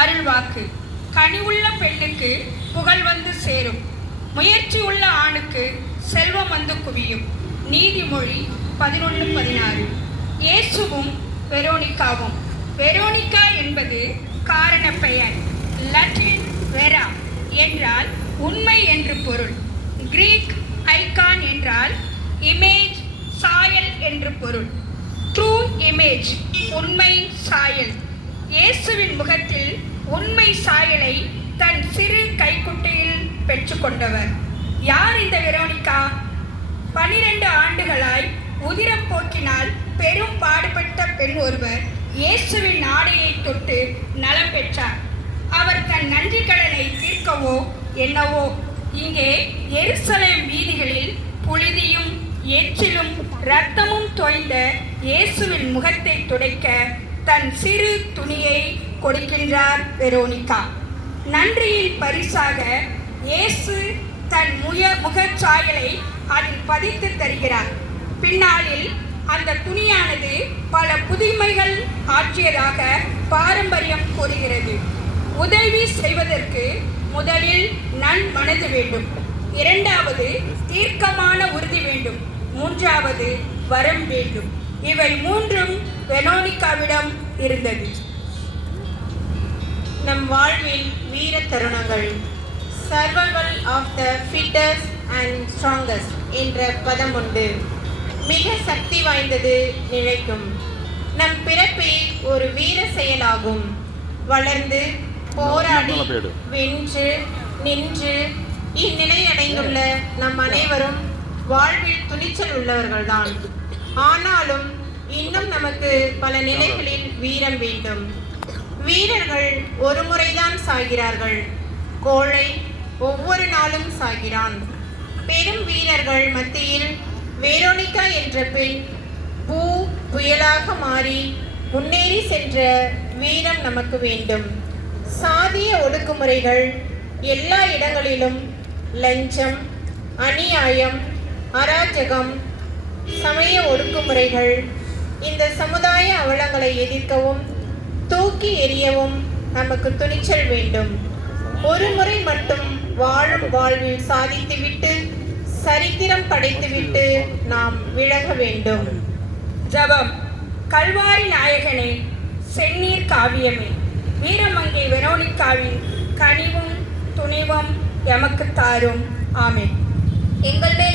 அருள்வாக்கு. கனிவுள்ள பெண்ணுக்கு புகழ் வந்து சேரும், முயற்சி உள்ள ஆணுக்கு செல்வம் வந்து குவியும். நீதிமொழி 11:16. இயேசுவும் வெரோனிக்காவும். வெரோனிக்கா என்பது காரண பெயர். லட்டின் வெரா என்றால் உண்மை என்று பொருள். கிரீக் ஐகான் என்றால் இமேஜ், சாயல் என்று பொருள். ட்ரூ இமேஜ், உண்மை சாயல். இயேசுவின் முகத்தில் உண்மை சாயலை தன் சிறு கைக்குட்டையில் பெற்றுக்கொண்டவர். யார் இந்த வெரோனிக்கா? 12 ஆண்டுகளாய் உதிரப்போக்கினால் பெரும் பாடுபட்ட பெண் ஒருவர் இயேசுவின் ஆடையை தொட்டு நலம் பெற்றார். அவர் தன் நன்றி கடனை தீர்க்கவோ என்னவோ இங்கே எருசலேம் வீதிகளில் புழுதியும் எச்சிலும் இரத்தமும் தோய்ந்த இயேசுவின் முகத்தை துடைக்க தன் சிறு துணியை கொடுக்கின்றார் வெரோனிக்கா. நன்றியின் பரிசாக இயேசு தன் முகச்சாயலை அதில் பதித்து தருகிறார். பின்னாளில் அந்த துணியானது பல புதுமைகள் ஆற்றியதாக பாரம்பரியம் கூறுகிறது. உதவி செய்வதற்கு முதலில் நன்மனது வேண்டும், இரண்டாவது தீர்க்கமான உறுதி வேண்டும், மூன்றாவது வரம் வேண்டும். இவை மூன்றும் வெரோனிக்காவிடம் இருந்தது. நம் வாழ்வில் வீர தருணங்கள். Survival of the fittest and strongest என்ற பதம் உண்டு. மிக சக்தி வாய்ந்தது நிலைக்கும். நம் பிறப்பே ஒரு வீர செயலாகும். வளர்ந்து போராடி வென்று நின்று இந்நிலை அடைந்துள்ள நம் அனைவரும் வாழ்வில் துணிச்சல் உள்ளவர்கள்தான். ஆனாலும் இன்னும் நமக்கு பல நிலைகளில் வீரம் வேண்டும். வீரர்கள் ஒரு முறைதான் சாகிறார்கள், கோழை ஒவ்வொரு நாளும் சாகிறான். பெரும் வீரர்கள் மத்தியில் வெரோனிக்கா என்ற பெண் புயலாக மாறி முன்னேறி சென்ற வீரம் நமக்கு வேண்டும். சாதிய ஒடுக்குமுறைகள் எல்லா இடங்களிலும், லஞ்சம், அநியாயம், அராஜகம், சமய ஒடுக்குமுறைகள், இந்த சமுதாய அவலங்களை எதிர்க்கவும் தூக்கி எறியவும் நமக்கு துணிச்சல் வேண்டும். ஒரு முறை மட்டும் வாழும் வாழ்வில் சாதித்துவிட்டு சரித்திரம் படைத்துவிட்டு நாம் விலக வேண்டும். ஜபம். கல்வாரி நாயகனே, செந்நீர் காவியமே, வீரமங்கை வெரோனிக்காவின் கனிவும் துணிவும் எமக்கு தாரும். ஆமென். எங்கள்